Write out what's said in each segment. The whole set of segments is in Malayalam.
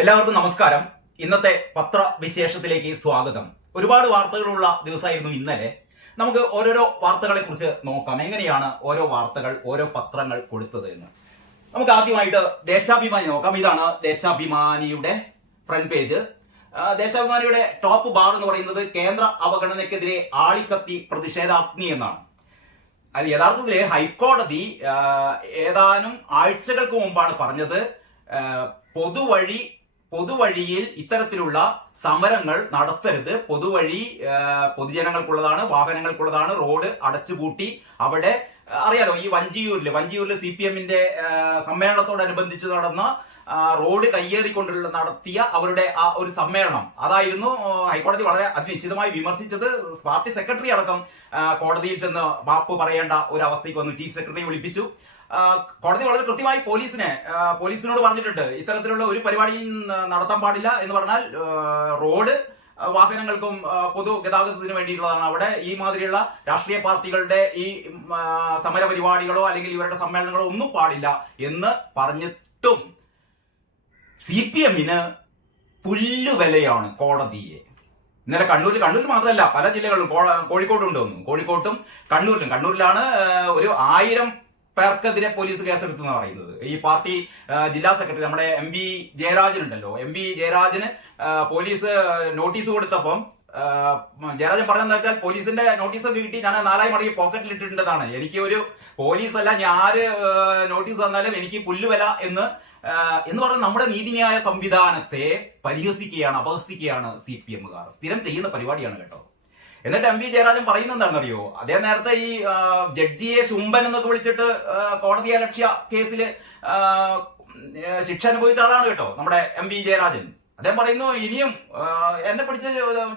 എല്ലാവർക്കും നമസ്കാരം. ഇന്നത്തെ പത്രവിശേഷത്തിലേക്ക് സ്വാഗതം. ഒരുപാട് വാർത്തകളുള്ള ദിവസമായിരുന്നു ഇന്നലെ. നമുക്ക് ഓരോരോ വാർത്തകളെ കുറിച്ച് നോക്കാം. എങ്ങനെയാണ് ഓരോ വാർത്തകൾ ഓരോ പത്രങ്ങൾ കൊടുത്തത് എന്ന്. നമുക്ക് ആദ്യമായിട്ട് ദേശാഭിമാനി നോക്കാം. ഇതാണ് ദേശാഭിമാനിയുടെ ഫ്രണ്ട് പേജ് ദേശാഭിമാനിയുടെ ടോപ്പ് ബാർ എന്ന് പറയുന്നത് കേന്ദ്ര അവഗണനയ്ക്കെതിരെ ആളിക്കത്തി പ്രതിഷേധാഗ്നി എന്നാണ്. അത് യഥാർത്ഥത്തിൽ ഹൈക്കോടതി ഏതാനും ആഴ്ചകൾക്ക് മുമ്പാണ് പറഞ്ഞത് പൊതുവഴി പൊതുവഴിയിൽ ഇത്തരത്തിലുള്ള സമരങ്ങൾ നടത്തരുത്. പൊതുവഴി പൊതുജനങ്ങൾക്കുള്ളതാണ് വാഹനങ്ങൾക്കുള്ളതാണ് റോഡ് അടച്ചുപൂട്ടി. അവിടെ അറിയാലോ ഈ വഞ്ചിയൂരിൽ വഞ്ചിയൂരിൽ സി പി എമ്മിന്റെ സമ്മേളനത്തോടനുബന്ധിച്ച് നടന്ന റോഡ് കയ്യേറിക്കൊണ്ടുള്ള നടത്തിയ അവരുടെ ആ ഒരു സമ്മേളനം. അതായിരുന്നു ഹൈക്കോടതി വളരെ അതിനിശ്ചിതമായി വിമർശിച്ചത്. പാർട്ടി സെക്രട്ടറി അടക്കം കോടതിയിൽ ചെന്ന് മാപ്പ് പറയേണ്ട ഒരു അവസ്ഥയ്ക്ക് വന്നു. ചീഫ് സെക്രട്ടറി വിളിപ്പിച്ചു. കോടതി വളരെ കൃത്യമായി പോലീസിനെ പോലീസിനോട് പറഞ്ഞിട്ടുണ്ട്. ഇത്തരത്തിലുള്ള ഒരു പരിപാടിയും നടത്താൻ പാടില്ല എന്ന് പറഞ്ഞാൽ റോഡ് വാഹനങ്ങൾക്കും പൊതുഗതാഗതത്തിന് വേണ്ടിയിട്ടുള്ളതാണ്. അവിടെ ഈ മാതിരിയുള്ള രാഷ്ട്രീയ പാർട്ടികളുടെ ഈ സമര പരിപാടികളോ അല്ലെങ്കിൽ ഇവരുടെ സമ്മേളനങ്ങളോ ഒന്നും പാടില്ല എന്ന് പറഞ്ഞിട്ടും സി പി എമ്മിന് പുല്ലുവിലയാണ് കോടതിയെ. ഇന്നലെ കണ്ണൂരിൽ കണ്ണൂരിൽ മാത്രമല്ല പല ജില്ലകളിലും കോഴിക്കോട്ടും ഉണ്ട് തോന്നുന്നു. കോഴിക്കോട്ടും കണ്ണൂരിലും. കണ്ണൂരിലാണ് ഒരു ആയിരം പേർക്കെതിരെ പോലീസ് കേസെടുത്തു എന്ന് പറയുന്നത്. ഈ പാർട്ടി ജില്ലാ സെക്രട്ടറി നമ്മുടെ എം വി ജയരാജൻ ഉണ്ടല്ലോ എം വി ജയരാജന് പോലീസ് നോട്ടീസ് കൊടുത്തപ്പം ജയരാജൻ പറഞ്ഞെന്ന് വെച്ചാൽ പോലീസിന്റെ നോട്ടീസ് കിട്ടി ഞാൻ നാലായി മടങ്ങി പോക്കറ്റിൽ ഇട്ടിട്ടുണ്ടെന്നാണ്. എനിക്ക് ഒരു പോലീസ് അല്ല ഞാൻ ആര് നോട്ടീസ് തന്നാലും എനിക്ക് പുല്ലുവല എന്ന് എന്ന് പറഞ്ഞ നമ്മുടെ നീതിന്യായ സംവിധാനത്തെ പരിഹസിക്കുകയാണ് അപഹസിക്കുകയാണ് സി പി എമ്മുകാർ. സ്ഥിരം ചെയ്യുന്ന പരിപാടിയാണ് കേട്ടോ. എന്നിട്ട് എം വി ജയരാജൻ പറയുന്നത് എന്താണെന്നറിയോ? അദ്ദേഹം നേരത്തെ ഈ ജഡ്ജിയെ ശുംബൻ എന്നൊക്കെ വിളിച്ചിട്ട് കോടതി അലക്ഷ്യ കേസിൽ ശിക്ഷ അനുഭവിച്ച ആളാണ് കേട്ടോ നമ്മുടെ എം വി ജയരാജൻ. അദ്ദേഹം പറയുന്നു ഇനിയും എന്നെ പിടിച്ച്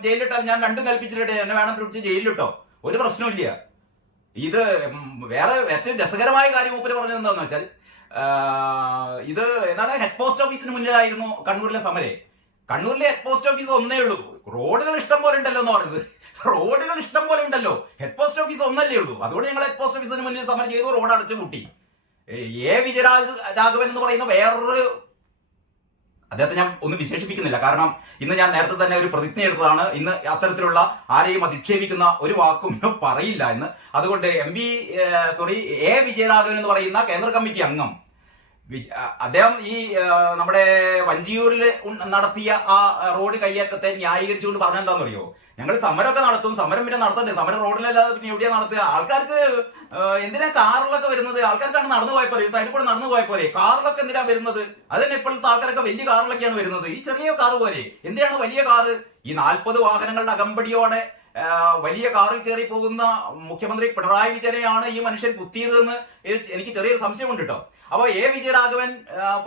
ജയിലിലിട്ടാൽ ഞാൻ രണ്ടും കൽപ്പിച്ചിട്ടെ എന്നെ വേണം പിടിച്ച് ജയിലിലിട്ടോ. ഒരു പ്രശ്നമില്ല ഇത് വേറെ ഏറ്റവും രസകരമായ കാര്യം മൂപ്പര് പറഞ്ഞത് എന്താന്ന് വെച്ചാൽ ഇത് എന്താണ് ഹെഡ് പോസ്റ്റ് ഓഫീസിന് മുന്നിലായിരുന്നു കണ്ണൂരിലെ സമരെ. കണ്ണൂരിലെ ഹെഡ് പോസ്റ്റ് ഓഫീസ് ഒന്നേ ഉള്ളൂ. റോഡുകൾ ഇഷ്ടം പോലെ ഉണ്ടല്ലോ എന്ന് പറയുന്നത്. റോഡുകൾ ഇഷ്ടം പോലെ ഉണ്ടല്ലോ. ഹെഡ് പോസ്റ്റ് ഓഫീസ് ഒന്നല്ലേ ഉള്ളൂ. അതുകൊണ്ട് ഞങ്ങൾ ഹെഡ് പോസ്റ്റ് ഓഫീസിന് മുന്നിൽ സമരം ചെയ്തു റോഡ് അടച്ചു കൂട്ടി എ വിജയരാജ് രാഘവൻ എന്ന് പറയുന്ന വേറൊരു അദ്ദേഹത്തെ ഞാൻ ഒന്ന് വിശേഷിപ്പിക്കുന്നില്ല. കാരണം ഇന്ന് ഞാൻ നേരത്തെ തന്നെ ഒരു പ്രതിജ്ഞ എടുത്തതാണ്. ഇന്ന് അത്തരത്തിലുള്ള ആരെയും അധിക്ഷേപിക്കുന്ന ഒരു വാക്കും പറയില്ല എന്ന് അതുകൊണ്ട് M V sorry A Vijayaraghavan എന്ന് പറയുന്ന കേന്ദ്ര കമ്മിറ്റി അംഗം അദ്ദേഹം ഈ നമ്മുടെ വഞ്ചിയൂരിൽ നടത്തിയ ആ റോഡ് കയ്യേറ്റത്തെ ന്യായീകരിച്ചുകൊണ്ട് പറഞ്ഞെന്താണെന്ന് അറിയോ ഞങ്ങൾ സമരമൊക്കെ നടത്തും. സമരം പിന്നെ നടത്തണ്ടേ? സമരം റോഡിലല്ലാതെ പിന്നെ എവിടെയാ നടത്തുക? ആൾക്കാർക്ക് എന്തിനാ കാറിലൊക്കെ വരുന്നത്? ആൾക്കാർക്കാണ് നടന്നു പോയ പോലെ സൈഡിൽ കൂടെ നടന്നു പോയ പോലെ. കാറിലൊക്കെ എന്തിനാ വരുന്നത്? അത് തന്നെ ഇപ്പോഴത്തെ ആൾക്കാരൊക്കെ വലിയ കാറിലൊക്കെയാണ് വരുന്നത്. ഈ ചെറിയ കാറ് പോലെ. എന്തിനാണ് വലിയ കാറ്? ഈ നാൽപ്പത് വാഹനങ്ങളുടെ അകമ്പടിയോടെ വലിയ കാറിൽ കയറി പോകുന്ന മുഖ്യമന്ത്രി പിണറായി വിജയനെയാണ് ഈ മനുഷ്യൻ കുത്തിയതെന്ന് എനിക്ക് ചെറിയൊരു സംശയമുണ്ട് കേട്ടോ. അപ്പൊ എ. വിജയരാഘവൻ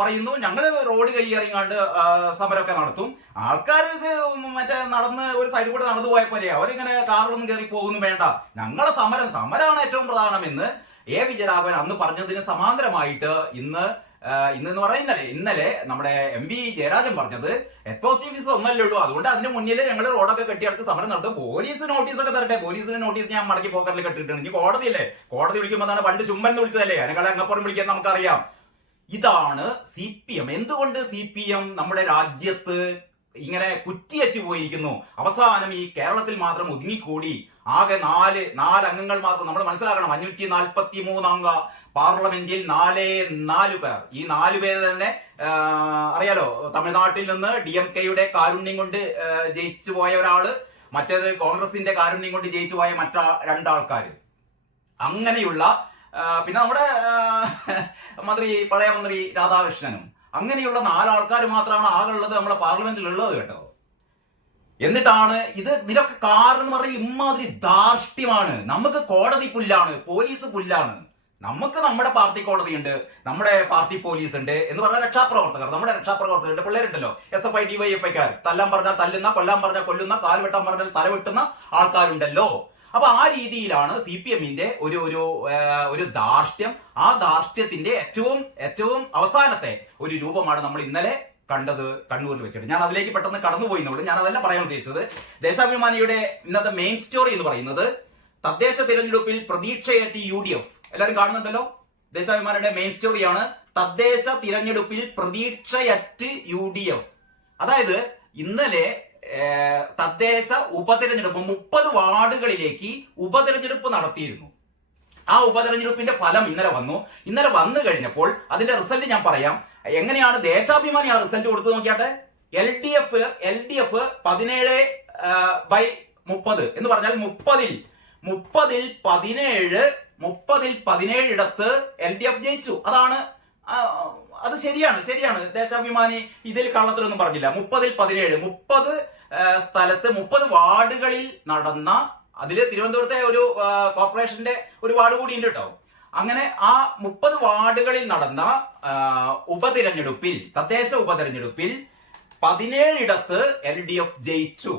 പറയുന്നു ഞങ്ങൾ റോഡ് കൈയേറിങ്ങാണ്ട് ആ, സമരമൊക്കെ നടത്തും. ആൾക്കാർക്ക് മറ്റേ നടന്ന് ഒരു സൈഡിൽ കൂടെ നടന്നു പോയ പോലെ അവരിങ്ങനെ കാറിലൊന്നും കയറി പോകുന്നു വേണ്ട. ഞങ്ങളെ സമരം സമരമാണ് ഏറ്റവും പ്രധാനമെന്ന് എ. വിജയരാഘവൻ അന്ന് പറഞ്ഞതിന് സമാന്തരമായിട്ട് ഇന്ന് ഇന്ന് എന്ന് പറയുന്നല്ലേ ഇന്നലെ നമ്മുടെ എം വി ജയരാജൻ പറഞ്ഞത് എപ്പോസ്റ്റ് പോസ്റ്റ് ഓഫീസ് ഒന്നല്ലേ ഉള്ളൂ? അതുകൊണ്ട് അതിന് മുന്നിൽ ഞങ്ങൾ റോഡൊക്കെ കെട്ടിയടച്ച് സമരം നടത്തും. പോലീസ് നോട്ടീസ് ഒക്കെ തരട്ടെ. പോലീസിന് നോട്ടീസ് ഞാൻ മടക്കി പോക്കറിൽ കെട്ടിട്ടുണ്ട് ഇനി കോടതിയല്ലേ കോടതി വിളിക്കുമ്പോൾ പണ്ട് ചുമ്മൻ എന്ന് വിളിച്ചതല്ലേ? അതിനെ അങ്ങപ്പുറം വിളിക്കാൻ നമുക്കറിയാം. ഇതാണ് സി പി എം. എന്തുകൊണ്ട് സി പി എം നമ്മുടെ രാജ്യത്ത് ഇങ്ങനെ കുറ്റിയറ്റു പോയിരിക്കുന്നു? അവസാനം ഈ കേരളത്തിൽ മാത്രം ഒതുങ്ങിക്കൂടി. ആകെ നാല് നാല് അംഗങ്ങൾ മാത്രം നമ്മൾ മനസ്സിലാക്കണം. അഞ്ഞൂറ്റി നാൽപ്പത്തി മൂന്ന് അംഗ പാർലമെന്റിൽ നാലേ നാല് പേർ. ഈ നാല് പേര് തന്നെ അറിയാലോ തമിഴ്നാട്ടിൽ നിന്ന് ഡി എം കെയുടെ കാരുണ്യം കൊണ്ട് ജയിച്ചു പോയ ഒരാൾ മറ്റേത് കോൺഗ്രസിന്റെ കാരുണ്യം കൊണ്ട് ജയിച്ചു പോയ മറ്റാ രണ്ടാൾക്കാര്. അങ്ങനെയുള്ള പിന്നെ നമ്മുടെ മന്ത്രി പഴയ മന്ത്രി രാധാകൃഷ്ണനും. അങ്ങനെയുള്ള നാലാൾക്കാർ മാത്രമാണ് ആകെ ഉള്ളത് നമ്മുടെ പാർലമെന്റിൽ ഉള്ളത് കേട്ടോ. എന്നിട്ടാണ് ഇത് ഇതിലൊക്കെ കാരണം എന്ന് പറഞ്ഞാൽ ഇമാതിരി ധാർഷ്ട്യമാണ്. നമുക്ക് കോടതി പുല്ലാണ് പോലീസ് പുല്ലാണ്. നമുക്ക് നമ്മുടെ പാർട്ടി കോടതിയുണ്ട് നമ്മുടെ പാർട്ടി പോലീസ് ഉണ്ട് എന്ന് പറഞ്ഞ രക്ഷാപ്രവർത്തകർ നമ്മുടെ രക്ഷാപ്രവർത്തകരുണ്ട് പിള്ളേരുണ്ടല്ലോ. S F I D Y F ഐക്കാർ തല്ലാൻ പറഞ്ഞാൽ തല്ലുന്ന കൊല്ലം പറഞ്ഞാൽ കൊല്ലുന്ന കാൽവെട്ടം പറഞ്ഞാൽ തല വെട്ടുന്ന ആൾക്കാരുണ്ടല്ലോ. അപ്പൊ ആ രീതിയിലാണ് സി പി എമ്മിന്റെ ഒരു ഒരു ഒരു ധാർഷ്ട്യം. ആ ധാർഷ്ട്യത്തിന്റെ ഏറ്റവും ഏറ്റവും അവസാനത്തെ ഒരു രൂപമാണ് നമ്മൾ ഇന്നലെ കണ്ടത് കണ്ണൂരിൽ വെച്ചിട്ട്. ഞാൻ അതിലേക്ക് പെട്ടെന്ന് കടന്നുപോയി എന്നുള്ളത് ഞാൻ അതെല്ലാം പറയാൻ ഉദ്ദേശിച്ചത്. ദേശാഭിമാനിയുടെ ഇന്നത്തെ മെയിൻ സ്റ്റോറി എന്ന് പറയുന്നത് തദ്ദേശ തിരഞ്ഞെടുപ്പിൽ പ്രതീക്ഷയേറ്റി യു ഡി എഫ്. എല്ലാവരും കാണുന്നുണ്ടല്ലോ? ദേശാഭിമാനിയുടെ മെയിൻ സ്റ്റോറിയാണ് തദ്ദേശ തിരഞ്ഞെടുപ്പിൽ പ്രതീക്ഷയറ്റ് യു ഡി എഫ്. അതായത് ഇന്നലെ തദ്ദേശ ഉപതെരഞ്ഞെടുപ്പ് മുപ്പത് വാർഡുകളിലേക്ക് ഉപതെരഞ്ഞെടുപ്പ് നടത്തിയിരുന്നു. ആ ഉപതെരഞ്ഞെടുപ്പിന്റെ ഫലം ഇന്നലെ വന്നു. ഇന്നലെ വന്നു കഴിഞ്ഞപ്പോൾ അതിന്റെ റിസൾട്ട് ഞാൻ പറയാം. എങ്ങനെയാണ് ദേശാഭിമാനി ആ റിസൾട്ട് കൊടുത്തു നോക്കിയാട്ടെ? L D F L D F പതിനേഴ് ബൈ മുപ്പത്. എന്ന് പറഞ്ഞാൽ മുപ്പതിൽ. മുപ്പതിൽ പതിനേഴ് മുപ്പതിൽ പതിനേഴ് ഇടത്ത് എൽ ഡി എഫ് ജയിച്ചു. അതാണ് അത് ശരിയാണ് ശരിയാണ്. ദേശാഭിമാനി ഇതിൽ കള്ളത്തിലൊന്നും പറഞ്ഞില്ല. മുപ്പതിൽ പതിനേഴ്. മുപ്പത് സ്ഥലത്ത് മുപ്പത് വാർഡുകളിൽ നടന്ന അതിൽ തിരുവനന്തപുരത്തെ ഒരു കോർപ്പറേഷന്റെ ഒരു വാർഡ് കൂടി ഉണ്ട് കേട്ടോ. അങ്ങനെ ആ മുപ്പത് വാർഡുകളിൽ നടന്ന ഉപതിരഞ്ഞെടുപ്പിൽ തദ്ദേശ ഉപതിരഞ്ഞെടുപ്പിൽ പതിനേഴിടത്ത് എൽ ഡി എഫ് ജയിച്ചു.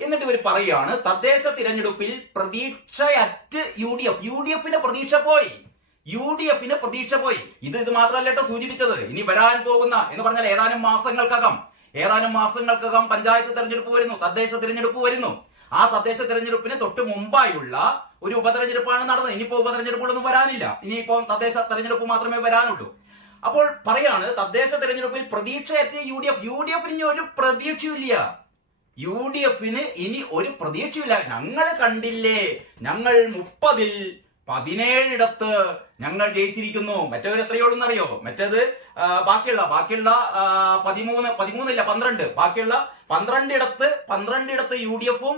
എന്നിട്ട് ഇവർ പറയുകയാണ് തദ്ദേശ തിരഞ്ഞെടുപ്പിൽ പ്രതീക്ഷയറ്റ് U D F. U D എഫിന്റെ പ്രതീക്ഷ പോയി. യു ഡി എഫിന് പ്രതീക്ഷ പോയി. ഇത് ഇത് മാത്രമല്ല കേട്ടോ സൂചിപ്പിച്ചത്. ഇനി വരാൻ പോകുന്ന എന്ന് പറഞ്ഞാൽ ഏതാനും മാസങ്ങൾക്കകം ഏതാനും മാസങ്ങൾക്കകം പഞ്ചായത്ത് തിരഞ്ഞെടുപ്പ് വരുന്നു തദ്ദേശ തിരഞ്ഞെടുപ്പ് വരുന്നു. ആ തദ്ദേശ തിരഞ്ഞെടുപ്പിന് തൊട്ട് മുമ്പായുള്ള ഒരു ഉപതെരഞ്ഞെടുപ്പാണ് നടന്നത്. ഇനിയിപ്പോ ഉപതെരഞ്ഞെടുപ്പുകളൊന്നും വരാനില്ല. ഇനിയിപ്പോ തദ്ദേശ തെരഞ്ഞെടുപ്പ് മാത്രമേ വരാനുള്ളൂ. അപ്പോൾ പറയാണ് തദ്ദേശ തെരഞ്ഞെടുപ്പിൽ പ്രതീക്ഷയറ്റ U D F U D എഫിന് ഒരു പ്രതീക്ഷയില്ല യു ഡി എഫിന് ഇനി ഒരു പ്രതീക്ഷയില്ല ഞങ്ങൾ കണ്ടില്ലേ ഞങ്ങൾ മുപ്പതിൽ പതിനേഴിടത്ത് ഞങ്ങൾ ജയിച്ചിരിക്കുന്നു. മറ്റവർ എത്രയോളെന്നറിയോ? മറ്റേത് ബാക്കിയുള്ള ബാക്കിയുള്ള പതിമൂന്ന് പതിമൂന്നില്ല പന്ത്രണ്ട്. ബാക്കിയുള്ള പന്ത്രണ്ടിടത്ത് പന്ത്രണ്ടിടത്ത് യു ഡി എഫും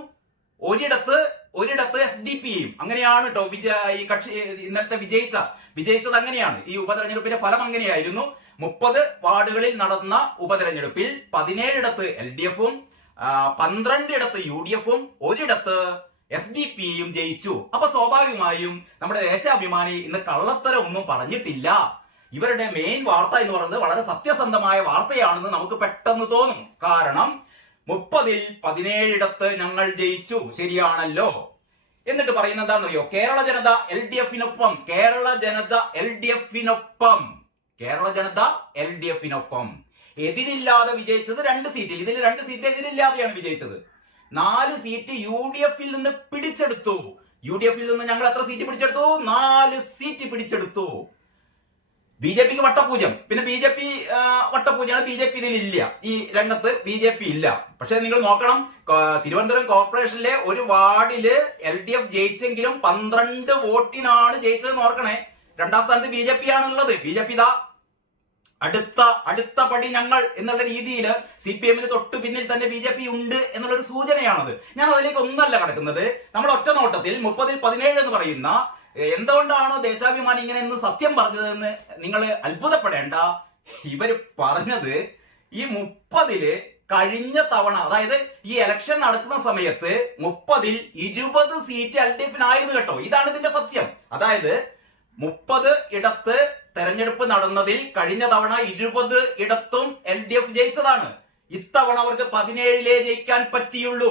ഒരിടത്ത് ഒരിടത്ത് എസ് ഡി പിയും അങ്ങനെയാണ് കേട്ടോ വിജയ ഈ കക്ഷി ഇന്നത്തെ വിജയിച്ച വിജയിച്ചത് അങ്ങനെയാണ്. ഈ ഉപതെരഞ്ഞെടുപ്പിന്റെ ഫലം അങ്ങനെയായിരുന്നു. മുപ്പത് വാർഡുകളിൽ നടന്ന ഉപതെരഞ്ഞെടുപ്പിൽ പതിനേഴിടത്ത് എൽ ഡി എഫും പന്ത്രണ്ടിടത്ത് യു ഡി എഫും ഒരിടത്ത് എസ് ഡി പിയും ജയിച്ചു. അപ്പൊ സ്വാഭാവികമായും നമ്മുടെ ദേശാഭിമാനി ഇന്ന് കള്ളത്തരം ഒന്നും പറഞ്ഞിട്ടില്ല. ഇവരുടെ മെയിൻ വാർത്ത എന്ന് പറയുന്നത് വളരെ സത്യസന്ധമായ വാർത്തയാണെന്ന് നമുക്ക് പെട്ടെന്ന് തോന്നും. കാരണം മുപ്പതിൽ പതിനേഴിടത്ത് ഞങ്ങൾ ജയിച്ചു. ശരിയാണല്ലോ. എന്നിട്ട് പറയുന്നത് എന്താണെന്നറിയോ? കേരള ജനത എൽ ഡി എഫിനൊപ്പം. കേരള ജനത എൽ ഡി എഫിനൊപ്പം. കേരള ജനത എൽ ഡി എഫിനൊപ്പം. എതിരില്ലാതെ വിജയിച്ചത് രണ്ട് സീറ്റിൽ. ഇതിൽ രണ്ട് സീറ്റിൽ എതിരില്ലാതെയാണ് വിജയിച്ചത്. നാല് സീറ്റ് യു ഡി എഫിൽ നിന്ന് പിടിച്ചെടുത്തു. യു ഡി എഫിൽ നിന്ന് ഞങ്ങൾ എത്ര സീറ്റ് പിടിച്ചെടുത്തു? നാല് സീറ്റ് പിടിച്ചെടുത്തു. ബി ജെ പിക്ക് വട്ടപൂജ്യം. പിന്നെ ബി ജെ പി വട്ടപൂജ്യമാണ് ബി ജെ പി ഇതിലില്ല. ഈ രംഗത്ത് ബി ജെ പി ഇല്ല. പക്ഷെ നിങ്ങൾ നോക്കണം തിരുവനന്തപുരം കോർപ്പറേഷനിലെ ഒരു വാർഡിൽ എൽ ഡി എഫ് ജയിച്ചെങ്കിലും പന്ത്രണ്ട് വോട്ടിനാണ് ജയിച്ചതെന്ന് ഓർക്കണേ. രണ്ടാം സ്ഥാനത്ത് ബി ജെ പി ആണുള്ളത് ബി ജെ പി ഇതാ അടുത്ത അടുത്ത പടി ഞങ്ങൾ എന്നുള്ള രീതിയിൽ സി പി എമ്മിന് തൊട്ട് പിന്നിൽ തന്നെ ബി ജെ പി ഉണ്ട് എന്നുള്ളൊരു സൂചനയാണത്. ഞാൻ അതിലേക്ക് ഒന്നല്ല കിടക്കുന്നത്. നമ്മൾ ഒറ്റ നോട്ടത്തിൽ മുപ്പതിൽ പതിനേഴ് എന്ന് പറയുന്ന എന്തുകൊണ്ടാണോ ദേശാഭിമാനി ഇങ്ങനെ എന്ന് സത്യം പറഞ്ഞതെന്ന് നിങ്ങൾ അത്ഭുതപ്പെടേണ്ട? ഇവർ പറഞ്ഞത് ഈ മുപ്പതിൽ കഴിഞ്ഞ തവണ അതായത് ഈ ഇലക്ഷൻ നടക്കുന്ന സമയത്ത് മുപ്പതിൽ ഇരുപത് സീറ്റ് എൽ ഡി എഫിനായിരുന്നു കേട്ടോ. ഇതാണ് ഇതിന്റെ സത്യം. അതായത് മുപ്പത് ഇടത്ത് തെരഞ്ഞെടുപ്പ് നടന്നതിൽ കഴിഞ്ഞ തവണ ഇരുപത് ഇടത്തും എൽ ഡി എഫ് ജയിച്ചതാണ്. ഇത്തവണ അവർക്ക് പതിനേഴിലേ ജയിക്കാൻ പറ്റിയുള്ളൂ.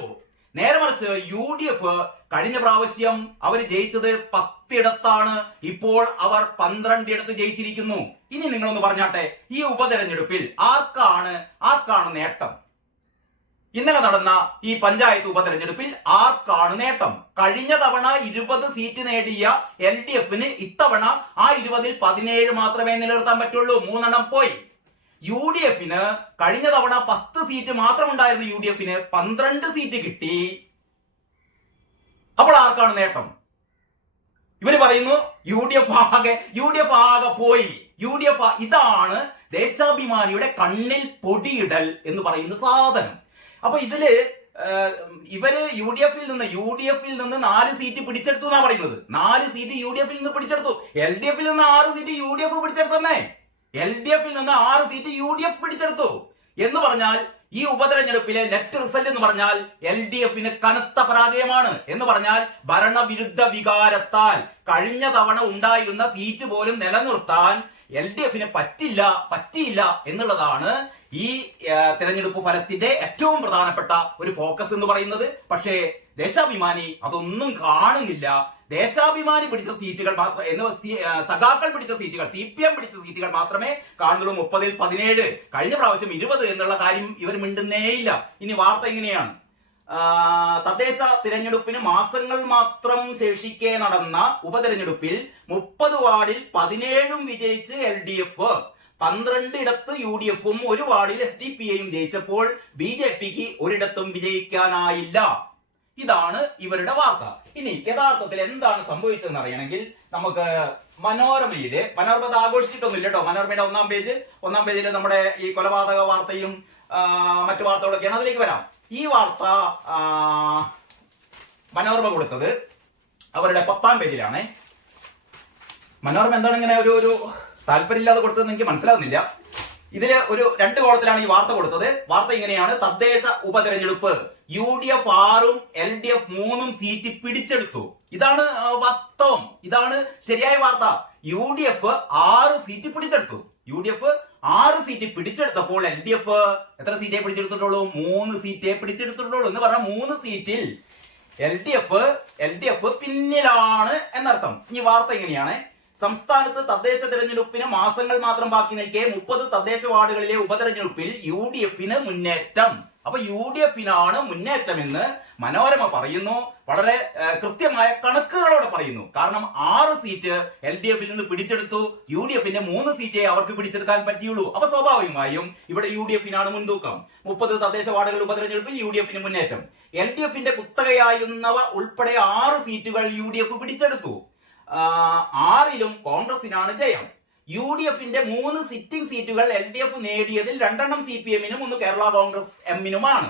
നേരെ മറിച്ച് യു ഡി എഫ് കഴിഞ്ഞ പ്രാവശ്യം അവർ ജയിച്ചത് പത്തിടത്താണ്. ഇപ്പോൾ അവർ പന്ത്രണ്ടിടത്ത് ജയിച്ചിരിക്കുന്നു. ഇനി നിങ്ങളൊന്ന് പറഞ്ഞാട്ടെ ഈ ഉപതെരഞ്ഞെടുപ്പിൽ ആർക്കാണ് ആർക്കാണ് നേട്ടം? ഇന്നലെ നടന്ന ഈ പഞ്ചായത്ത് ഉപതെരഞ്ഞെടുപ്പിൽ ആർക്കാണ് നേട്ടം? കഴിഞ്ഞ തവണ ഇരുപത് സീറ്റ് നേടിയ എൽ ഡി എഫിന് ഇത്തവണ ആ ഇരുപതിൽ പതിനേഴ് മാത്രമേ നിലനിർത്താൻ പറ്റുള്ളൂ. മൂന്നെണ്ണം പോയി. യു ഡി എഫിന് കഴിഞ്ഞ തവണ പത്ത് സീറ്റ് മാത്രം ഉണ്ടായിരുന്ന യു ഡി എഫിന്. പന്ത്രണ്ട് സീറ്റ് കിട്ടി. അപ്പോൾ ആർക്കാണ് നേട്ടം. ഇവർ പറയുന്നു യു ഡി എഫ് ആകെ യു ഡി എഫ് ആകെ പോയി. യു ഡി എഫ് ഇതാണ് ദേശാഭിമാനിയുടെ കണ്ണിൽ പൊടിയിടൽ എന്ന് പറയുന്ന സാധനം. അപ്പൊ ഇതിൽ ഇവർ യു ഡി എഫിൽ നിന്ന് യു ഡി എഫിൽ നിന്ന് നാല് സീറ്റ് പിടിച്ചെടുത്തു എന്നാ പറയുന്നത്. നാല് സീറ്റ് യു ഡി എഫിൽ നിന്ന് പിടിച്ചെടുത്തു. എൽ ഡി എഫിൽ നിന്ന് ആറ് സീറ്റ് യു ഡി എഫ് പിടിച്ചെടുത്തന്നേ. എൽ ഡി എഫിൽ നിന്ന് ആറ് സീറ്റ് യു ഡി എഫ് പിടിച്ചെടുത്തു. എന്ന് പറഞ്ഞാൽ ഈ ഉപതെരഞ്ഞെടുപ്പിലെ നെറ്റ് റിസൾട്ട് എന്ന് പറഞ്ഞാൽ എൽ ഡി എഫിന് കനത്ത പരാജയമാണ്. എന്ന് പറഞ്ഞാൽ ഭരണവിരുദ്ധ വികാരത്താൽ കഴിഞ്ഞ തവണ ഉണ്ടായിരുന്ന സീറ്റ് പോലും നിലനിർത്താൻ എൽ ഡി എഫിന് പറ്റില്ല പറ്റിയില്ല എന്നുള്ളതാണ് ഈ തിരഞ്ഞെടുപ്പ് ഫലത്തിന്റെ ഏറ്റവും പ്രധാനപ്പെട്ട ഒരു ഫോക്കസ് എന്ന് പറയുന്നത്. പക്ഷേ ദേശാഭിമാനി അതൊന്നും കാണുന്നില്ല. ദേശാഭിമാനി പിടിച്ച സീറ്റുകൾ മാത്രം എന്ന് സി- സഖാക്കൾ പിടിച്ച സീറ്റുകൾ സി പി എം പിടിച്ച സീറ്റുകൾ മാത്രമേ കാണുന്നുള്ളൂ. മുപ്പതിൽ പതിനേഴ്. കഴിഞ്ഞ പ്രാവശ്യം ഇരുപത് എന്നുള്ള കാര്യം ഇവർ മിണ്ടുന്നേയില്ല. ഇനി വാർത്ത എങ്ങനെയാണ്? തദ്ദേശ തിരഞ്ഞെടുപ്പിന് മാസങ്ങൾ മാത്രം ശേഷിക്കേ നടന്ന ഉപതെരഞ്ഞെടുപ്പിൽ മുപ്പത് വാർഡിൽ പതിനേഴും വിജയിച്ച് എൽ ഡി എഫ്. പന്ത്രണ്ടിടത്ത് യു ഡി എഫും ഒരു വാർഡിൽ എസ് ഡി പി ഐയും ജയിച്ചപ്പോൾ ബി ജെ പിക്ക് ഒരിടത്തും വിജയിക്കാനായില്ല. ഇതാണ് ഇവരുടെ വാർത്ത. ഇനി യഥാർത്ഥത്തിൽ എന്താണ് സംഭവിച്ചതെന്ന് അറിയണമെങ്കിൽ നമുക്ക് മനോരമയുടെ മനോരമ അത് ആഘോഷിച്ചിട്ടൊന്നുമില്ല കേട്ടോ. മനോരമയുടെ ഒന്നാം പേജ് ഒന്നാം പേജിൽ നമ്മുടെ ഈ കൊലപാതക വാർത്തയും മറ്റു വാർത്തകളൊക്കെയാണ് അതിലേക്ക് വരാം. ഈ വാർത്ത മനോരമ കൊടുത്തത് അവരുടെ പത്താം പേജിലാണ്. മനോരമ എന്താണ് ഇങ്ങനെ ഒരു ഒരു താല്പര്യമില്ലാതെ കൊടുത്തതെന്ന് എനിക്ക് മനസ്സിലാവുന്നില്ല. ഇതിൽ ഒരു രണ്ട് കോളത്തിലാണ് ഈ വാർത്ത കൊടുത്തത്. വാർത്ത ഇങ്ങനെയാണ്. തദ്ദേശ ഉപതെരഞ്ഞെടുപ്പ് യു ഡി എഫ് ആറും എൽ ഡി എഫ് മൂന്നും സീറ്റ് പിടിച്ചെടുത്തു. ഇതാണ് വാസ്തവം. ഇതാണ് ശരിയായ വാർത്ത. യു ഡി എഫ് ആറ് സീറ്റ് പിടിച്ചെടുത്തു. യു ഡി എഫ് ആറ് സീറ്റ് പിടിച്ചെടുത്തപ്പോൾ എൽ ഡി എഫ് എത്ര സീറ്റേ പിടിച്ചെടുത്തിട്ടുള്ളൂ? മൂന്ന് സീറ്റേ പിടിച്ചെടുത്തിട്ടുള്ളൂ എന്ന് പറഞ്ഞാൽ മൂന്ന് സീറ്റിൽ L D F L D F പിന്നിലാണ് എന്നർത്ഥം. ഈ വാർത്ത എങ്ങനെയാണ് സംസ്ഥാനത്ത് തദ്ദേശ തെരഞ്ഞെടുപ്പിന് മാസങ്ങൾ മാത്രം ബാക്കി നിൽക്കെ മുപ്പത് തദ്ദേശ വാർഡുകളിലെ ഉപതെരഞ്ഞെടുപ്പിൽ യു ഡി എഫിന് മുന്നേറ്റം. അപ്പൊ യു ഡി എഫിനാണ് മുന്നേറ്റമെന്ന് മനോരമ പറയുന്നു. വളരെ കൃത്യമായ കണക്കുകളോടെ പറയുന്നു. കാരണം ആറ് സീറ്റ് എൽ ഡി എഫിൽ നിന്ന് പിടിച്ചെടുത്തു. യു ഡി എഫിന്റെ മൂന്ന് സീറ്റേ അവർക്ക് പിടിച്ചെടുക്കാൻ പറ്റിയുള്ളൂ. അപ്പൊ സ്വാഭാവികമായും ഇവിടെ യു ഡി എഫിനാണ് മുൻതൂക്കം. മുപ്പത് തദ്ദേശ വാർഡുകൾ ഉപതെരഞ്ഞെടുപ്പിൽ യു ഡി എഫിന് മുന്നേറ്റം. എൽ ഡി എഫിന്റെ കുത്തകയായിരുന്നവ ഉൾപ്പെടെ ആറ് സീറ്റുകൾ യു ഡി എഫ് പിടിച്ചെടുത്തു. ആറിലും കോൺഗ്രസിനാണ് ജയം. യു ഡി എഫിന്റെ മൂന്ന് സിറ്റിംഗ് സീറ്റുകൾ എൽ ഡി എഫ് നേടിയതിൽ രണ്ടെണ്ണം സി പി എമ്മിനും ഒന്ന് കേരള കോൺഗ്രസ് എമ്മിനുമാണ്.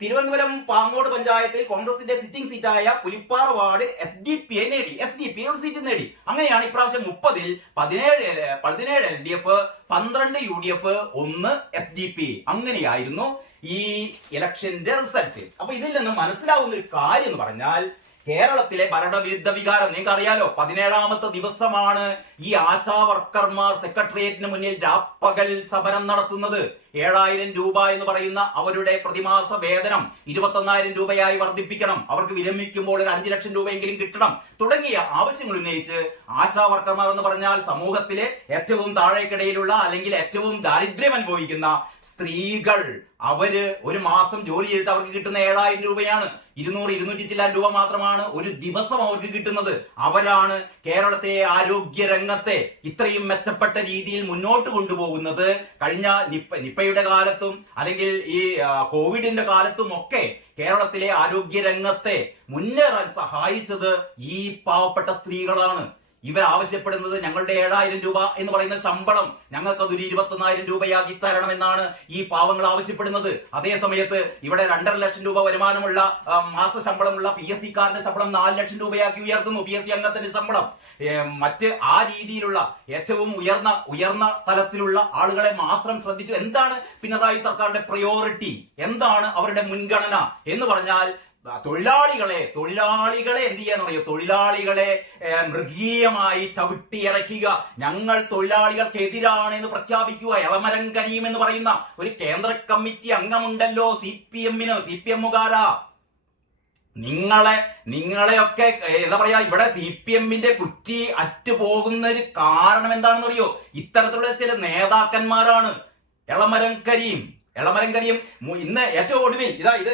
തിരുവനന്തപുരം പാങ്ങോട് പഞ്ചായത്തിൽ കോൺഗ്രസിന്റെ sitting സീറ്റായ Pulippara ward S D P I നേടി. എസ് ഡി പി ഒരു സീറ്റ് നേടി. അങ്ങനെയാണ് ഇപ്രാവശ്യം മുപ്പതിൽ പതിനേഴ് പതിനേഴ് എൽ ഡി എഫ് പന്ത്രണ്ട് യു ഡി എഫ് ഒന്ന് എസ് ഡി പി അങ്ങനെയായിരുന്നു ഈ ഇലക്ഷന്റെ റിസൾട്ട് അപ്പൊ ഇതിൽ നിന്ന് മനസ്സിലാവുന്ന ഒരു കാര്യം എന്ന് പറഞ്ഞാൽ കേരളത്തിലെ ഭരണവിരുദ്ധ വികാരം. നിങ്ങൾക്ക് അറിയാലോ പതിനേഴാമത്തെ ദിവസമാണ് ഈ ആശാ വർക്കർമാർ സെക്രട്ടേറിയറ്റിന് മുന്നിൽ രാപ്പകൽ സമരം നടത്തുന്നത്. ഏഴായിരം രൂപ എന്ന് പറയുന്ന അവരുടെ പ്രതിമാസ വേതനം ഇരുപത്തൊന്നായിരം രൂപയായി വർദ്ധിപ്പിക്കണം. അവർക്ക് വിരമിക്കുമ്പോൾ ഒരു അഞ്ചു ലക്ഷം രൂപയെങ്കിലും കിട്ടണം. തുടങ്ങിയ ആവശ്യങ്ങൾ ഉന്നയിച്ച് ആശാ വർക്കർമാർ എന്ന് പറഞ്ഞാൽ സമൂഹത്തിലെ ഏറ്റവും താഴേക്കിടയിലുള്ള അല്ലെങ്കിൽ ഏറ്റവും ദാരിദ്ര്യം അനുഭവിക്കുന്ന സ്ത്രീകൾ. അവർ ഒരു മാസം ജോലി ചെയ്തിട്ട് അവർക്ക് കിട്ടുന്ന ഏഴായിരം രൂപയാണ്. ഇരുന്നൂറ് ഇരുന്നൂറ്റി ചില്ലാൻ രൂപ മാത്രമാണ് ഒരു ദിവസം അവർക്ക് കിട്ടുന്നത്. അവരാണ് കേരളത്തെ ആരോഗ്യ രംഗത്തെ ഇത്രയും മെച്ചപ്പെട്ട രീതിയിൽ മുന്നോട്ട് കൊണ്ടുപോകുന്നത്. കഴിഞ്ഞ നിപ്പ നിപ്പയുടെ കാലത്തും അല്ലെങ്കിൽ ഈ കോവിഡിന്റെ കാലത്തും ഒക്കെ കേരളത്തിലെ ആരോഗ്യ രംഗത്തെ മുന്നേറാൻ സഹായിച്ചത് ഈ പാവപ്പെട്ട സ്ത്രീകളാണ്. ഇവർ ആവശ്യപ്പെടുന്നത് ഞങ്ങളുടെ ഏഴായിരം രൂപ എന്ന് പറയുന്ന ശമ്പളം ഞങ്ങൾക്ക് അതൊരു ഇരുപത്തൊന്നായിരം രൂപയാക്കി തരണം എന്നാണ് ഈ പാവങ്ങൾ ആവശ്യപ്പെടുന്നത്. അതേ സമയത്ത് ഇവിടെ രണ്ടര ലക്ഷം രൂപ വരുമാനമുള്ള മാസ ശമ്പളമുള്ള പി എസ് സിക്കാരന്റെ ശമ്പളം നാല് ലക്ഷം രൂപയാക്കി ഉയർത്തുന്നു. പി എസ് സി അംഗത്തിന്റെ ശമ്പളം. മറ്റ് ആ രീതിയിലുള്ള ഏറ്റവും ഉയർന്ന ഉയർന്ന തലത്തിലുള്ള ആളുകളെ മാത്രം ശ്രദ്ധിച്ചു. എന്താണ് പിണറായി സർക്കാരിന്റെ പ്രയോറിറ്റി എന്താണ് അവരുടെ മുൻഗണന എന്ന് പറഞ്ഞാൽ തൊഴിലാളികളെ തൊഴിലാളികളെ എന്ത് ചെയ്യാന്ന് പറയും തൊഴിലാളികളെ മൃഗീയമായി മൃഗീയമായി ചവിട്ടിയിറക്കുക. ഞങ്ങൾ തൊഴിലാളികൾക്കെതിരാണ് എന്ന് പ്രഖ്യാപിക്കുക. എളമരം കരീം എന്ന് പറയുന്ന ഒരു കേന്ദ്ര കമ്മിറ്റി അംഗമുണ്ടല്ലോ സി പി എമ്മിന്. സി പി എമ്മുകാരാ. നിങ്ങളെ നിങ്ങളെയൊക്കെ എന്താ പറയാ ഇവിടെ സി പി എമ്മിന്റെ കുറ്റി അറ്റുപോകുന്ന ഒരു കാരണം എന്താണെന്ന് അറിയോ ഇത്തരത്തിലുള്ള ചില നേതാക്കന്മാരാണ്. എളമരം കരീം. എളമരം കരീം ഇന്ന് ഏറ്റവും ഒടുവിൽ ഇതാ ഇത്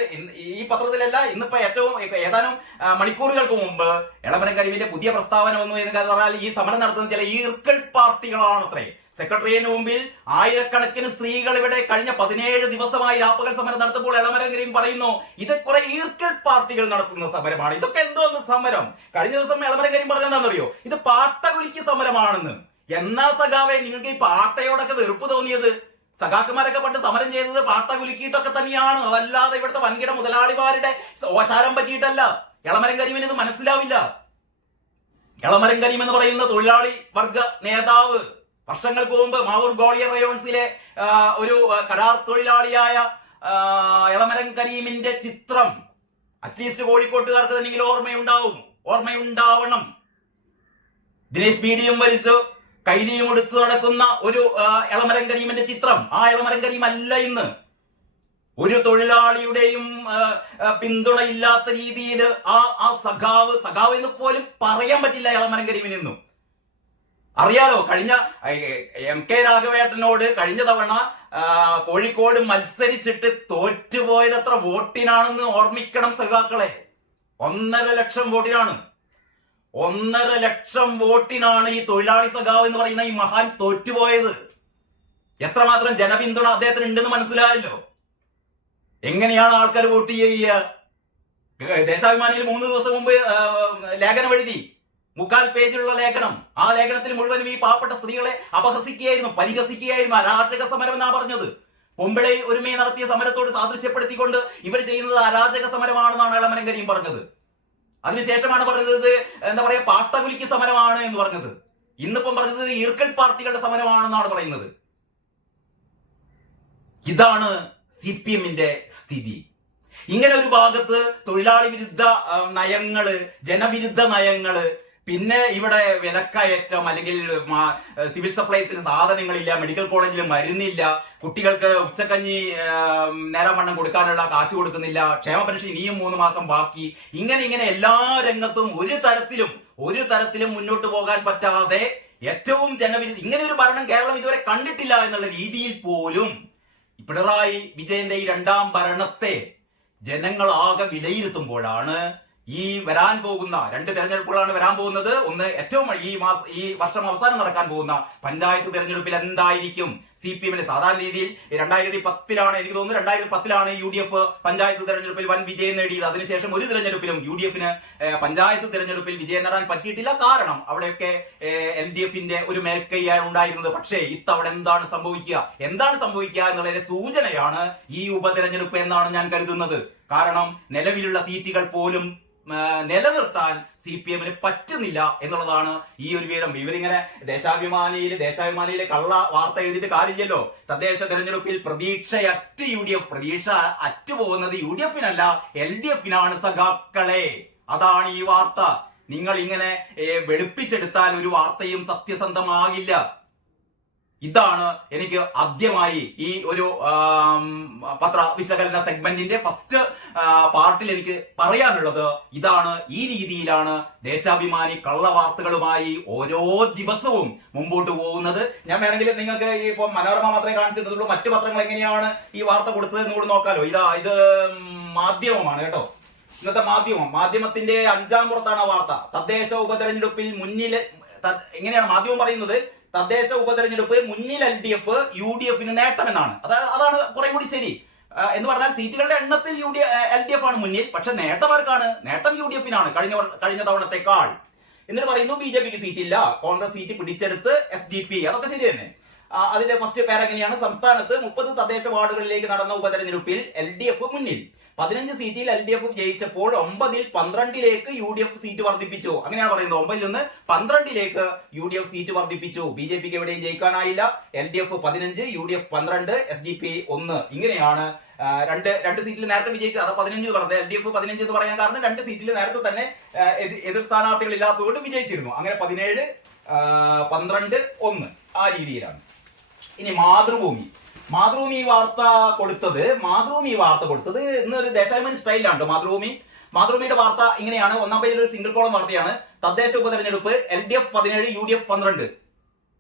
ഈ പത്രത്തിലല്ല ഇന്നിപ്പോ ഏറ്റവും ഏതാനും മണിക്കൂറുകൾക്ക് മുമ്പ് എളമരം കരീമിന്റെ പുതിയ പ്രസ്താവന വന്നു എന്ന് പറഞ്ഞാൽ ഈ സമരം നടത്തുന്ന ചില ഈർക്കൽ പാർട്ടികളാണ് അത്രേ സെക്രട്ടറിയേറ്റിന് മുമ്പിൽ ആയിരക്കണക്കിന് സ്ത്രീകൾ ഇവിടെ കഴിഞ്ഞ പതിനേഴ് ദിവസമായി രാപ്പകൽ സമരം നടത്തുമ്പോൾ എളമരം കരീം പറയുന്നു ഇത് കുറെ ഈർക്കൽ പാർട്ടികൾ നടത്തുന്ന സമരമാണ്. ഇതൊക്കെ എന്തോന്ന് സമരം? കഴിഞ്ഞ ദിവസം എളമരം കരീം പറഞ്ഞെന്താണെന്നറിയോ ഇത് പാട്ടകുലിക്ക് സമരമാണെന്ന്. എന്നാ സഖാവെ നിങ്ങൾക്ക് ഈ പാട്ടയോടൊക്കെ വെറുപ്പ് തോന്നിയത്? സഖാക്കന്മാരൊക്കെ പണ്ട് സമരം ചെയ്തത് പാട്ട കുലുക്കിയിട്ടൊക്കെ തന്നെയാണ്. അതല്ലാതെ ഇവിടുത്തെ വൻകിട മുതലാളിമാരുടെ ഓശാരം പറ്റിയിട്ടല്ല. എളമരം കരീമിന് ഇത് മനസ്സിലാവില്ല. എളമരം കരീം പറയുന്ന തൊഴിലാളി വർഗ നേതാവ് വർഷങ്ങൾക്ക് മുമ്പ് മാവൂർ ഗോളിയർ റയോൺസിലെ ഒരു കരാർ തൊഴിലാളിയായ ഇളമരം കരീമിന്റെ ചിത്രം അറ്റ്ലീസ്റ്റ് കോഴിക്കോട്ടുകാർക്ക് തന്നെങ്കിലും ഓർമ്മയുണ്ടാവും. ഓർമ്മയുണ്ടാവണം. ദിനേശ് മീഡിയം വലിച്ചു കൈലിയും എടുത്തു നടക്കുന്ന ഒരു ഇളമരം കരീമിന്റെ ചിത്രം. ആ എളമരം കരീം അല്ല ഇന്ന്. ഒരു തൊഴിലാളിയുടെയും പിന്തുണയില്ലാത്ത രീതിയിൽ ആ ആ സഖാവ് സഖാവ് എന്ന് പോലും പറയാൻ പറ്റില്ല എളമരം കരീമിനെന്നും അറിയാലോ കഴിഞ്ഞ എം കെ രാഘവേട്ടനോട് കഴിഞ്ഞ തവണ കോഴിക്കോട് മത്സരിച്ചിട്ട് തോറ്റുപോയത് എത്ര വോട്ടിനാണെന്ന് ഓർമ്മിക്കണം സഖാക്കളെ. ഒന്നര ലക്ഷം വോട്ടിനാണ്. ഒന്നര ലക്ഷം വോട്ടിനാണ് ഈ തൊഴിലാളി സഖാവ് എന്ന് പറയുന്ന ഈ മഹാൻ തോറ്റുപോയത്. എത്രമാത്രം ജനപിന്തുണ അദ്ദേഹത്തിന് ഉണ്ടെന്ന് മനസ്സിലായല്ലോ. എങ്ങനെയാണ് ആൾക്കാർ വോട്ട് ചെയ്യുക? ദേശാഭിമാനിയിൽ മൂന്ന് ദിവസം മുമ്പ് ലേഖനം എഴുതി. മുക്കാൽ പേജിലുള്ള ലേഖനം. ആ ലേഖനത്തിൽ മുഴുവനും ഈ പാവപ്പെട്ട സ്ത്രീകളെ അപഹസിക്കുകയായിരുന്നു പരിഹസിക്കുകയായിരുന്നു. അരാജക സമരം എന്നാ പറഞ്ഞത്? പൊമ്പിളയിൽ ഒരുമയെ നടത്തിയ സമരത്തോട് സാദൃശ്യപ്പെടുത്തിക്കൊണ്ട് ഇവർ ചെയ്യുന്നത് അരാജക സമരമാണെന്നാണ് ഇളമനം കരീം പറഞ്ഞത്. അതിനുശേഷമാണ് പറഞ്ഞത് എന്താ പറയാ പാട്ടകുലിക്ക് സമരമാണ് എന്ന് പറഞ്ഞത്. ഇന്നിപ്പം പറഞ്ഞത് ഈർക്കൽ പാർട്ടികളുടെ സമരമാണെന്നാണ് പറയുന്നത്. ഇതാണ് സി പി എമ്മിന്റെ സ്ഥിതി. ഇങ്ങനെ ഒരു ഭാഗത്ത് തൊഴിലാളി വിരുദ്ധ നയങ്ങൾ ജനവിരുദ്ധ നയങ്ങൾ പിന്നെ ഇവിടെ വിലക്കയറ്റം അല്ലെങ്കിൽ സിവിൽ സപ്ലൈസിന് സാധനങ്ങളില്ല മെഡിക്കൽ കോളേജിൽ മരുന്നില്ല കുട്ടികൾക്ക് ഉച്ചക്കഞ്ഞി നേരം വണ്ണം കൊടുക്കാനുള്ള കാശ് കൊടുക്കുന്നില്ല ക്ഷേമ പെൻഷൻ ഇനിയും മൂന്ന് മാസം ബാക്കി. ഇങ്ങനെ ഇങ്ങനെ എല്ലാ രംഗത്തും ഒരു തരത്തിലും ഒരു തരത്തിലും മുന്നോട്ട് പോകാൻ പറ്റാതെ ഏറ്റവും ജനവിരുദ്ധ ഇങ്ങനെ ഒരു ഭരണം കേരളം ഇതുവരെ കണ്ടിട്ടില്ല എന്നുള്ള രീതിയിൽ പോലും പിണറായി വിജയന്റെ ഈ രണ്ടാം ഭരണത്തെ ജനങ്ങളാകെ വിലയിരുത്തുമ്പോഴാണ് ഈ വരാൻ പോകുന്ന രണ്ട് തെരഞ്ഞെടുപ്പുകളാണ് വരാൻ പോകുന്നത്. ഒന്ന് ഏറ്റവും ഈ മാസ ഈ വർഷം അവസാനം നടക്കാൻ പോകുന്ന പഞ്ചായത്ത് തെരഞ്ഞെടുപ്പിൽ എന്തായിരിക്കും? സി പി എമ്മിന് സാധാരണ രീതിയിൽ രണ്ടായിരത്തി പത്തിലാണ് എനിക്ക് തോന്നുന്നു. രണ്ടായിരത്തി പത്തിലാണ് യു ഡി എഫ് പഞ്ചായത്ത് തെരഞ്ഞെടുപ്പിൽ വൻ വിജയം നേടിയത്. അതിനുശേഷം ഒരു തെരഞ്ഞെടുപ്പിലും യു ഡി എഫിന് പഞ്ചായത്ത് തെരഞ്ഞെടുപ്പിൽ വിജയം നേടാൻ പറ്റിയിട്ടില്ല. കാരണം അവിടെയൊക്കെ എൽ ഡി എഫിന്റെ ഒരു മേൽക്കൈയാണ് ഉണ്ടായിരുന്നത്. പക്ഷേ ഇത്തവണ എന്താണ് സംഭവിക്കുക? എന്താണ് സംഭവിക്കുക എന്നുള്ളതിന്റെ സൂചനയാണ് ഈ ഉപതെരഞ്ഞെടുപ്പ് എന്നാണ് ഞാൻ കരുതുന്നത്. കാരണം നിലവിലുള്ള സീറ്റുകൾ പോലും നിലനിർത്താൻ സി പി എമ്മിന് പറ്റുന്നില്ല എന്നുള്ളതാണ് ഈ ഒരു വിവരം ഇവരിങ്ങനെ ദേശാഭിമാനിയിൽ ദേശാഭിമാനിയിലെ കള്ള വാർത്ത എഴുതിയിട്ട് കാര്യമില്ലല്ലോ. തദ്ദേശ തെരഞ്ഞെടുപ്പിൽ പ്രതീക്ഷയറ്റ് യു ഡി എഫ്. പ്രതീക്ഷ അറ്റു പോകുന്നത് യു ഡി എഫിനല്ല എൽ ഡി എഫിനാണ് സഖാക്കളെ. അതാണ് ഈ വാർത്ത. നിങ്ങൾ ഇങ്ങനെ വെളുപ്പിച്ചെടുത്താൽ ഒരു വാർത്തയും സത്യസന്ധമാകില്ല. ഇതാണ് എനിക്ക് ആദ്യമായി ഈ ഒരു പത്ര വിശകലന സെഗ്മെന്റിന്റെ ഫസ്റ്റ് പാർട്ടിൽ എനിക്ക് പറയാനുള്ളത് ഇതാണ്. ഈ രീതിയിലാണ് ദേശാഭിമാനി കള്ളവാർത്തകളുമായി ഓരോ ദിവസവും മുമ്പോട്ട് പോകുന്നത്. ഞാൻ വേണമെങ്കിൽ നിങ്ങൾക്ക് ഇപ്പൊ മനോരമ മാത്രമേ കാണിച്ചിട്ടുള്ളൂ മറ്റു പത്രങ്ങൾ എങ്ങനെയാണ് ഈ വാർത്ത കൊടുത്തത് എന്ന് കൂടി നോക്കാലോ. ഇതാ ഇത് മാധ്യമമാണ് കേട്ടോ. ഇന്നത്തെ മാധ്യമം. മാധ്യമത്തിന്റെ അഞ്ചാം പുറത്താണ് വാർത്ത. തദ്ദേശ ഉപതെരഞ്ഞെടുപ്പിൽ മുന്നിൽ എങ്ങനെയാണ് മാധ്യമം പറയുന്നത്? തദ്ദേശ ഉപതെരഞ്ഞെടുപ്പ് മുന്നിൽ L D F U D എഫിന് നേട്ടമെന്നാണ്. അതായത് അതാണ് കുറെ കൂടി ശരി. എന്ന് പറഞ്ഞാൽ സീറ്റുകളുടെ എണ്ണത്തിൽ U D L D F ആണ് മുന്നിൽ. പക്ഷെ നേട്ടം ആർക്കാണ്? നേട്ടം യു ഡി എഫിനാണ് കഴിഞ്ഞ കഴിഞ്ഞ തവണത്തെക്കാൾ. എന്നിട്ട് പറയുന്നു ബി ജെ പിക്ക് സീറ്റില്ല കോൺഗ്രസ് സീറ്റ് പിടിച്ചെടുത്ത് എസ് ഡി പി അതൊക്കെ ശരി തന്നെ. അതിന്റെ ഫസ്റ്റ് പേര് എങ്ങനെയാണ്? സംസ്ഥാനത്ത് മുപ്പത് തദ്ദേശ വാർഡുകളിലേക്ക് നടന്ന ഉപതെരഞ്ഞെടുപ്പിൽ എൽ ഡി എഫ് മുന്നിൽ. പതിനഞ്ച് സീറ്റിൽ എൽ ഡി എഫ് ജയിച്ചപ്പോൾ ഒമ്പതിൽ പന്ത്രണ്ടിലേക്ക് യു ഡി എഫ് സീറ്റ് വർദ്ധിപ്പിച്ചു. അങ്ങനെയാണ് പറയുന്നത്. ഒമ്പതിൽ നിന്ന് പന്ത്രണ്ടിലേക്ക് യു ഡി എഫ് സീറ്റ് വർദ്ധിപ്പിച്ചു. ബി ജെ പിക്ക് എവിടെയും ജയിക്കാനായില്ല. എൽ ഡി എഫ് പതിനഞ്ച് യു ഡി എഫ് പന്ത്രണ്ട് എസ് ഡി പി ഒന്ന്. ഇങ്ങനെയാണ് രണ്ട് രണ്ട് സീറ്റിൽ നേരത്തെ വിജയിച്ചത്. അത് പതിനഞ്ച് എന്ന് പറഞ്ഞത്. എൽ ഡി എഫ് പതിനഞ്ച് എന്ന് പറയാൻ കാരണം രണ്ട് സീറ്റിൽ നേരത്തെ തന്നെ എതിർ സ്ഥാനാർത്ഥികൾ ഇല്ലാത്തതുകൊണ്ട് വിജയിച്ചിരുന്നു. അങ്ങനെ പതിനേഴ് പന്ത്രണ്ട് ഒന്ന് ആ രീതിയിലാണ്. ഇനി മാതൃഭൂമി. മാതൃഭൂമി വാർത്ത കൊടുത്തത് മാതൃഭൂമി വാർത്ത കൊടുത്തത് ഇന്നൊരു ദേശാഭിമാനി സ്റ്റൈലാണ് മാതൃഭൂമി. മാതൃഭൂമിയുടെ വാർത്ത ഇങ്ങനെയാണ്. ഒന്നാം പേജിൽ ഒരു സിംഗിൾ കോളം വാർത്തയാണ്. തദ്ദേശ ഉപതെരഞ്ഞെടുപ്പ് എൽ ഡി എഫ് പതിനേഴ് യു ഡി എഫ് പന്ത്രണ്ട്.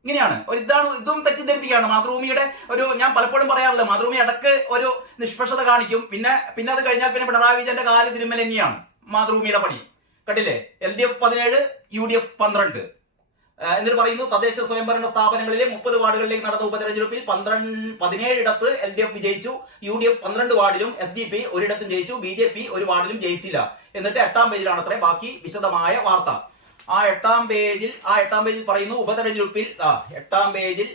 ഇങ്ങനെയാണ്. ഒരു ഇതാണ് ഇതും തെറ്റിദ്ധരിപ്പിക്കുകയാണ്. മാതൃഭൂമിയുടെ ഒരു ഞാൻ പലപ്പോഴും പറയാറില്ല മാതൃഭൂമി ഇടയ്ക്ക് ഒരു നിഷ്പക്ഷത കാണിക്കും. പിന്നെ പിന്നെ അത് കഴിഞ്ഞാൽ പിന്നെ പിണറായി വിജയന്റെ കാൽ തിരുമ്മൽ തന്നെയാണ് മാതൃഭൂമിയുടെ പണി. കണ്ടില്ലേ? എൽ ഡി എഫ് പതിനേഴ് യു ഡി എഫ് പന്ത്രണ്ട്. എന്നിട്ട് പറയുന്നു തദ്ദേശ സ്വയംഭരണ സ്ഥാപനങ്ങളിലെ മുപ്പത് വാർഡുകളിലേക്ക് നടന്ന ഉപതെരഞ്ഞെടുപ്പിൽ പന്ത്രണ്ട് പതിനേഴിടത്ത് എൽ ഡി എഫ് വിജയിച്ചു. യു ഡി എഫ് പന്ത്രണ്ട് വാർഡിലും എസ് ഡി പി ഒരിടത്തും ജയിച്ചു. ബി ജെ പി ഒരു വാർഡിലും ജയിച്ചില്ല. എന്നിട്ട് എട്ടാം പേജിലാണ് അത്രേ ബാക്കി വിശദമായ വാർത്ത. ആ എട്ടാം പേജിൽ ആ എട്ടാം പേജിൽ പറയുന്നു ഉപതെരഞ്ഞെടുപ്പിൽ ആ എട്ടാം പേജിൽ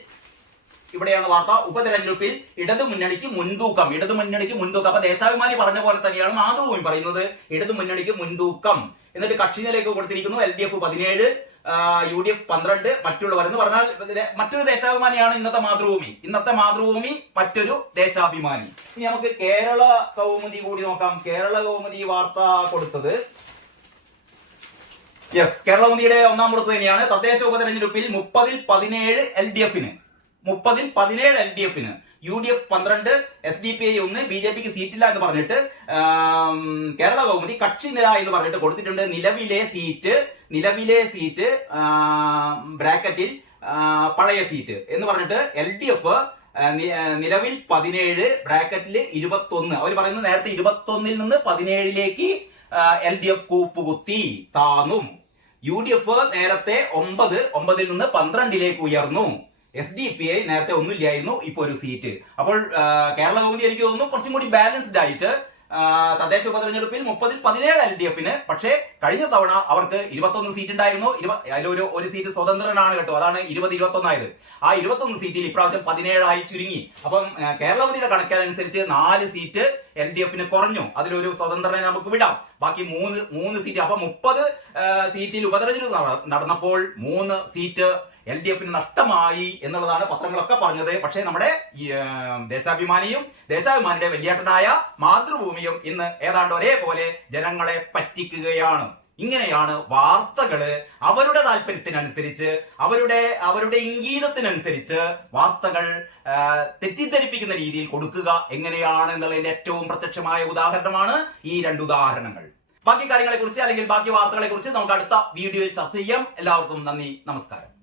ഇവിടെയാണ് വാർത്ത. ഉപതെരഞ്ഞെടുപ്പിൽ ഇടതു മുന്നണിക്ക് മുൻതൂക്കം. ഇടതു മുന്നണിക്ക് മുൻതൂക്കം. അപ്പൊ ദേശാഭിമാനി പറഞ്ഞ പോലെ തന്നെയാണ് മാതൃഭൂമി പറയുന്നത്. ഇടതു മുന്നണിക്ക് മുൻതൂക്കം. എന്നിട്ട് കക്ഷി നിലയ്ക്ക് കൊടുത്തിരിക്കുന്നു എൽ ഡി എഫ് പതിനേഴ് യു ഡി എഫ് പന്ത്രണ്ട് മറ്റുള്ളവർ എന്ന് പറഞ്ഞാൽ മറ്റൊരു ദേശാഭിമാനിയാണ് ഇന്നത്തെ മാതൃഭൂമി. ഇന്നത്തെ മാതൃഭൂമി മറ്റൊരു ദേശാഭിമാനി. ഇനി നമുക്ക് കേരള കൗമുദി കൂടി നോക്കാം. കേരള കൗമുദി വാർത്ത കൊടുത്തത്. യെസ് കേരള കൗമുദിയുടെ ഒന്നാം പുറത്ത് തന്നെയാണ്. തദ്ദേശ ഉപതെരഞ്ഞെടുപ്പിൽ മുപ്പതിൽ പതിനേഴ് എൽ ഡി എഫിന്. മുപ്പതിൽ പതിനേഴ് എൽ ഡി എഫിന്. യു ഡി എഫ് പന്ത്രണ്ട് എസ് ഡി പി ഐ ഒന്ന് ബി ജെ പിക്ക് സീറ്റില്ല എന്ന് പറഞ്ഞിട്ട് കേരള കൗമുദി കക്ഷി നില എന്ന് പറഞ്ഞിട്ട് കൊടുത്തിട്ടുണ്ട്. നിലവിലെ സീറ്റ് നിലവിലെ സീറ്റ് ബ്രാക്കറ്റിൽ പഴയ സീറ്റ് എന്ന് പറഞ്ഞിട്ട് എൽ ഡി എഫ് നിലവിൽ പതിനേഴ് ബ്രാക്കറ്റിൽ ഇരുപത്തൊന്ന്. അവർ പറയുന്നത് നേരത്തെ ഇരുപത്തൊന്നിൽ നിന്ന് പതിനേഴിലേക്ക് എൽ ഡി എഫ് കൂപ്പുകുത്തി താന്നും യു ഡി എഫ് നേരത്തെ ഒമ്പത് ഒമ്പതിൽ നിന്ന് പന്ത്രണ്ടിലേക്ക് ഉയർന്നു. എസ് ഡി പി ഐ നേരത്തെ ഒന്നുമില്ലായിരുന്നു ഇപ്പൊ ഒരു സീറ്റ് അപ്പോൾ കേരള കൗമുദി എനിക്ക് തോന്നുന്നു കുറച്ചും കൂടി ബാലൻസ്ഡ് ആയിട്ട് തദ്ദേശ ഉപതെരഞ്ഞെടുപ്പിൽ മുപ്പതിൽ പതിനേഴ് എൽ ഡി എഫിന്. പക്ഷേ കഴിഞ്ഞ തവണ അവർക്ക് ഇരുപത്തൊന്ന് സീറ്റ് ഉണ്ടായിരുന്നു അതിലൊരു ഒരു സീറ്റ് സ്വതന്ത്രനാണ് കേട്ടോ. അതാണ് ഇരുപത് ഇരുപത്തൊന്നായത്. ആ ഇരുപത്തൊന്ന് സീറ്റിൽ ഇപ്രാവശ്യം പതിനേഴായി ചുരുങ്ങി. അപ്പം കേരളവതിയുടെ കണക്കനുസരിച്ച് നാല് സീറ്റ് എൽ ഡി എഫിന് കുറഞ്ഞു. അതിലൊരു സ്വതന്ത്രനെ നമുക്ക് വിടാം. ബാക്കി മൂന്ന് മൂന്ന് സീറ്റ്. അപ്പൊ മുപ്പത് സീറ്റിൽ ഉപതെരഞ്ഞെടുപ്പ് നടന്നപ്പോൾ മൂന്ന് സീറ്റ് എൽ ഡി എഫിന് നഷ്ടമായി എന്നുള്ളതാണ് പത്രങ്ങളൊക്കെ പറഞ്ഞത്. പക്ഷേ നമ്മുടെ ദേശാഭിമാനിയും ദേശാഭിമാനിയുടെ വലിയേട്ടനായ മാതൃഭൂമിയും ഇന്ന് ഏതാണ്ട് ഒരേപോലെ ജനങ്ങളെ പറ്റിക്കുകയാണ്. ഇങ്ങനെയാണ് വാർത്തകൾ അവരുടെ താല്പര്യത്തിനനുസരിച്ച് അവരുടെ അവരുടെ ഇംഗീതത്തിനനുസരിച്ച് വാർത്തകൾ തെറ്റിദ്ധരിപ്പിക്കുന്ന രീതിയിൽ കൊടുക്കുക എങ്ങനെയാണ് എന്നുള്ളതിന്റെ ഏറ്റവും പ്രത്യക്ഷമായ ഉദാഹരണമാണ് ഈ രണ്ട് ഉദാഹരണങ്ങൾ. ബാക്കി കാര്യങ്ങളെക്കുറിച്ച് അല്ലെങ്കിൽ ബാക്കി വാർത്തകളെ കുറിച്ച് നമുക്ക് അടുത്ത വീഡിയോയിൽ ചർച്ച ചെയ്യാം. എല്ലാവർക്കും നന്ദി നമസ്കാരം.